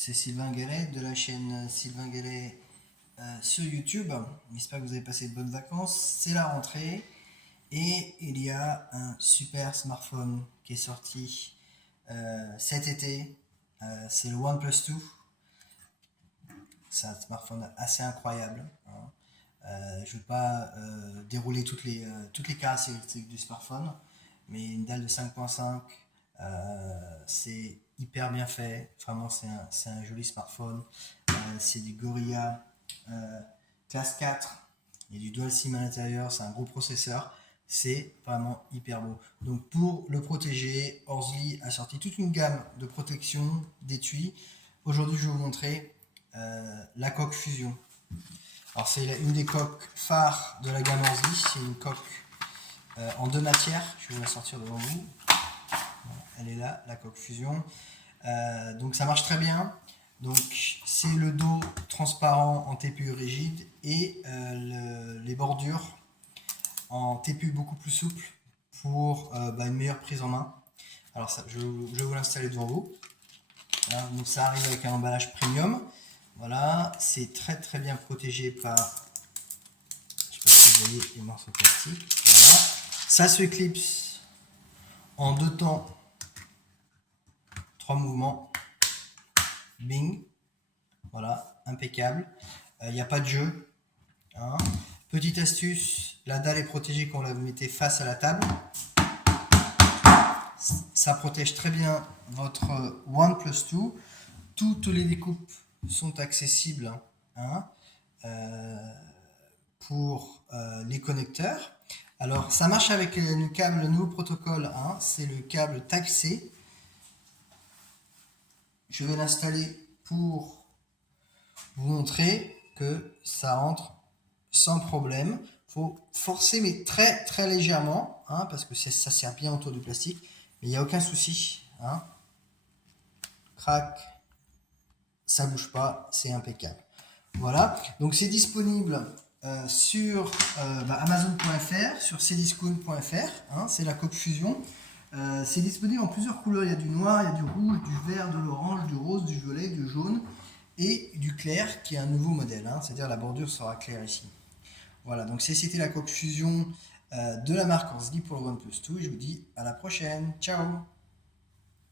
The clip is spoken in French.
c'est Sylvain Gallet de la chaîne Sylvain Gallet sur YouTube. J'espère que vous avez passé de bonnes vacances. C'est la rentrée et il y a un super smartphone qui est sorti cet été. C'est le OnePlus 2. C'est un smartphone assez incroyable, hein. Je ne vais pas dérouler toutes les caractéristiques du smartphone, mais une dalle de 5.5, c'est hyper bien fait. Vraiment, c'est un joli smartphone. C'est du Gorilla classe 4. Il y a du dual SIM à l'intérieur, c'est un gros processeur. C'est vraiment hyper beau. Donc pour le protéger, Horsely a sorti toute une gamme de protection, d'étui. Aujourd'hui, je vais vous montrer la coque Fusion. Alors c'est une des coques phares de la gamme Horsely. C'est une coque en deux matières. Je vais vous la sortir devant vous. Elle est là, la coque Fusion. Donc ça marche très bien. Donc c'est le dos transparent en TPU rigide et les bordures en TPU beaucoup plus souple pour une meilleure prise en main. Alors ça, je vais vous l'installer devant vous. Voilà, donc ça arrive avec un emballage premium. Voilà, c'est très très bien protégé par, je sais pas si vous voyez les morceaux plastiques. Voilà. Ça se clipse en deux temps, 3 mouvements. Bing, voilà, impeccable. Il n'y a pas de jeu, hein. Petite astuce, la dalle est protégée quand vous la mettez face à la table. Ça protège très bien votre OnePlus 2. Toutes les découpes sont accessibles, hein, pour les connecteurs. Alors ça marche avec le câble, le nouveau protocole, hein, c'est le câble Type-C. Je vais l'installer pour vous montrer que ça rentre sans problème. Il faut forcer, mais très très légèrement, hein, parce que ça sert bien autour du plastique, mais il n'y a aucun souci, hein. Crac, ça bouge pas, c'est impeccable. Voilà, donc c'est disponible sur Amazon.fr, sur cdiscount.fr, hein, c'est la coque Fusion. C'est disponible en plusieurs couleurs. Il y a du noir, il y a du rouge, du vert, de l'orange, du rose, du violet, du jaune et du clair qui est un nouveau modèle, hein, c'est-à-dire la bordure sera claire ici. Voilà, donc c'était la coque Fusion de la marque Horsely pour le OnePlus 2 et je vous dis à la prochaine. Ciao!